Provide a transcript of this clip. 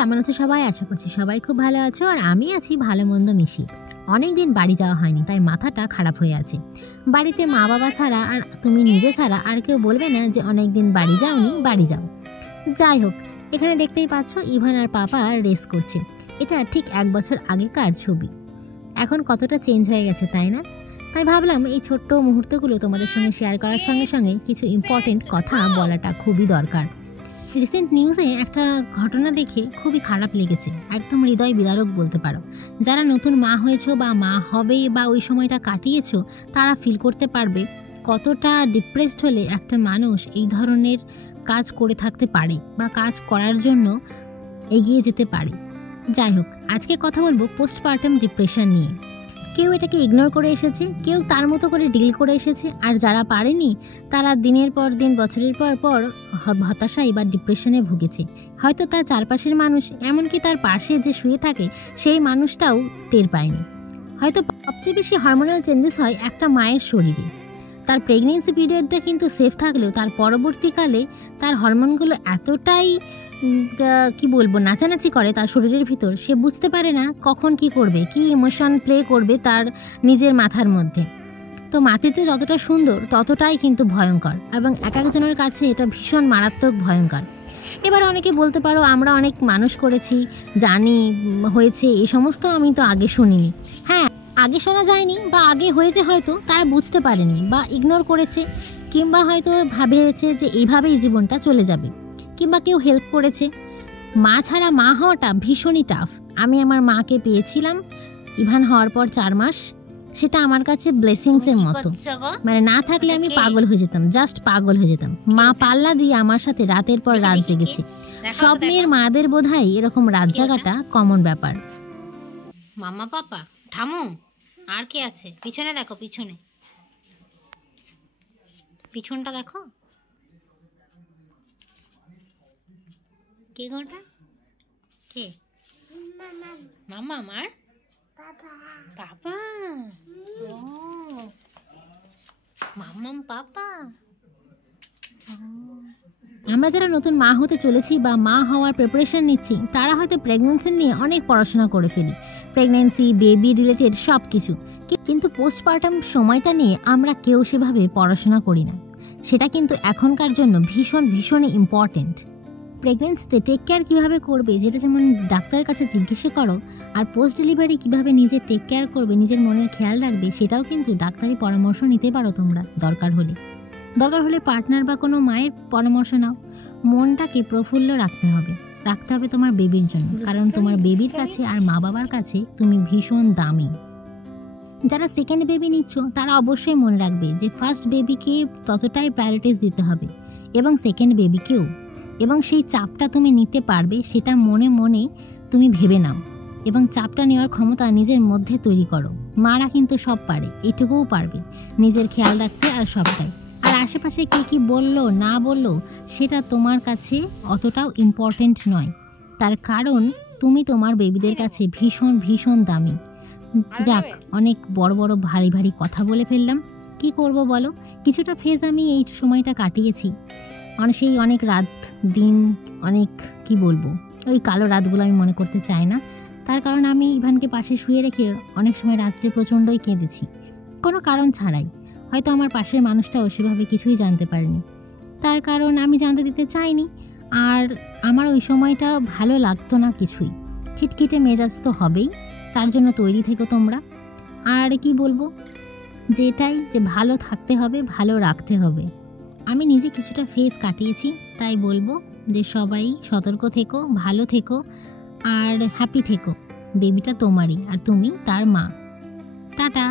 কেমন আছো সবাই? আশা করছি সবাই খুব ভালো আছো, আর আমি আছি ভালো মন্দ মিশিয়ে। অনেক দিন বাড়ি যাওয়া হয়নি, তাই মাথাটা খারাপ হয়ে আছে। বাড়িতে মা বাবা ছাড়া আর তুমি নিজে ছাড়া আর কেউ বলবে না যে অনেক দিন বাড়ি যাওনি, বাড়ি যাও। যাই হোক, এখানে দেখতেই পাচ্ছ ইভান আর পাপা রেস করছে। এটা ঠিক 1 বছর আগেকার ছবি। এখন কতটা চেঞ্জ হয়ে গেছে, তাই না? তাই ভাবলাম এই ছোট্ট মুহূর্তগুলো তোমাদের সঙ্গে শেয়ার করার সঙ্গে সঙ্গে কিছু ইম্পর্টেন্ট কথা বলাটা খুবই দরকার। রিসেন্ট নিউজে একটা ঘটনা দেখে খুবই খারাপ লেগেছে, একদম হৃদয় বিদারক বলতে পারো। যারা নতুন মা হয়েছো বা মা হবে বা ওই সময়টা কাটিয়েছো, তারা ফিল করতে পারবে কতটা ডিপ্রেসড হলে একটা মানুষ এই ধরনের কাজ করে থাকতে পারে বা কাজ করার জন্য এগিয়ে যেতে পারে। যাই হোক, আজকে কথা বলবো পোস্টপার্টাম ডিপ্রেশন নিয়ে। কেউ এটাকে ইগনোর করে এসেছে, কেউ তার মতো করে ডিল করে এসেছে, আর যারা পারেনি তারা দিনের পর দিন বছরের পর পর হতাশায় বা ডিপ্রেশনে ভুগেছে। হয়তো তার চারপাশের মানুষ, এমনকি তার পাশে যে শুয়ে থাকে সেই মানুষটাও টের পায়নি। হয়তো সবচেয়ে বেশি হরমোনাল চেঞ্জেস হয় একটা মায়ের শরীরে। তার প্রেগনেন্সি পিরিয়ডটা কিন্তু সেফ থাকলেও তার পরবর্তীকালে তার হরমোনগুলো এতটাই কি বলবো নাচানাচি করে তার শরীরের ভিতর, সে বুঝতে পারে না কখন কি করবে, কি ইমোশন প্লে করবে তার নিজের মাথার মধ্যে। তো মাতৃত্ব যতটা সুন্দর ততটাই কিন্তু ভয়ঙ্কর, এবং এক একজনের কাছে এটা ভীষণ মারাত্মক ভয়ঙ্কর। এবার অনেকে বলতে পারো আমরা অনেক মানুষ করেছি, জানি হয়েছে, এই সমস্ত আমি তো আগে শুনিনি। হ্যাঁ, আগে শোনা যায়নি বা আগে হয়েছে, হয়তো তারা বুঝতে পারেনি বা ইগনোর করেছে, কিংবা হয়তো ভেবেছে যে এইভাবেই জীবনটা চলে যাবে, কিংবা কেউ হেল্প করেছে। মা ছাড়া মা হওয়াটা ভীষণই টাফ। আমি আমার মাকে পেয়েছিলাম ইভান হওয়ার পর 4 মাস। সেটা আমার কাছে ব্লেসিংসের মতো, মানে না থাকলে আমি পাগল হয়ে যেতাম, জাস্ট পাগল হয়ে যেতাম। মা পাল্লা দিয়ে আমার সাথে রাতের পর রাত জেগেছে। সব মেয়ের মাদের বোধহয় এরকম রাত জাগাটা কমন ব্যাপার। মামা পাপা ঠামু আর কে আছে? পিছনে দেখো, পিছনটা দেখো, কে গোটা? কে? মামা আমার পাপা। ও মামাম পাপা। আমরা যারা নতুন মা হতে চলেছি বা মা হওয়ার প্রিপারেশন নিচ্ছি, তারা হয়তো প্রেগনেন্সি নিয়ে অনেক পড়াশোনা করে ফেলি, প্রেগনেন্সি, বেবি রিলেটেড সব কিছু। কিন্তু পোস্টপার্টাম সময়টা নিয়ে আমরা কেউ সেভাবে পড়াশোনা করি না। সেটা কিন্তু এখনকার জন্য ভীষণই ইম্পর্টেন্ট। প্রেগনেন্সিতে টেক কেয়ার কীভাবে করবে, যেটা যেমন ডাক্তারের কাছে জিজ্ঞেস করো, আর পোস্ট ডেলিভারি কীভাবে নিজের টেক কেয়ার করবে, নিজের মনের খেয়াল রাখবে, সেটাও কিন্তু ডাক্তারি পরামর্শ নিতে পারো তোমরা। দরকার হলে পার্টনার বা কোনো মায়ের পরামর্শ নাও। মনটাকে প্রফুল্ল রাখতে হবে তোমার বেবির জন্য, কারণ তোমার বেবির কাছে আর মা বাবার কাছে তুমি ভীষণ দামি। যারা সেকেন্ড বেবি নিচ্ছ তারা অবশ্যই মনে রাখবে যে ফার্স্ট বেবিকে ততটাই প্রায়োরিটিস দিতে হবে, এবং সেকেন্ড বেবিকেও, এবং সেই চাপটা তুমি নিতে পারবে সেটা মনে মনে তুমি ভেবে নাও, এবং চাপটা নেওয়ার ক্ষমতা নিজের মধ্যে তৈরি করো। মারা কিন্তু সব পারে, এটুকুও পারবে নিজের খেয়াল রাখতে, আর সবটাই। আর আশেপাশে কে কি বললো না বললো সেটা তোমার কাছে অতটাও ইম্পর্টেন্ট নয়, তার কারণ তুমি তোমার বেবিদের কাছে ভীষণ দামি। যাক, অনেক বড় ভারী কথা বলে ফেললাম, কি করব বলো। কিছুটা ফেজ আমি এই সময়টা কাটিয়েছি, অনেক রাত দিন, অনেক কি বলবো, ওই কালো রাতগুলো আমি মনে করতে চাই না। তার কারণ আমি ইভানকে পাশে শুয়ে রেখে অনেক সময় রাত্রে প্রচণ্ডই কেঁদেছি, কোনো কারণ ছাড়াই। হয়তো আমার পাশের মানুষটাও সেভাবে কিছুই জানতে পারেনি, তার কারণ আমি জানতে দিতে চাইনি। আর আমার ওই সময়টা ভালো লাগতো না কিছুই, খিটখিটে মেজাজ তো হবেই, তার জন্য তৈরি থেকো তোমরা। আর কি বলবো, যেটাই যে ভালো থাকতে হবে, ভালো রাখতে হবে। আমি নিজে কিছুটা ফেজ কাটিয়েছি, তাই বলবো যে সবাই সতর্ক থেকো, ভালো থেকো, আর হ্যাপি থেকো। বেবিটা তোমারই, আর তুমি তার মা। টাটা।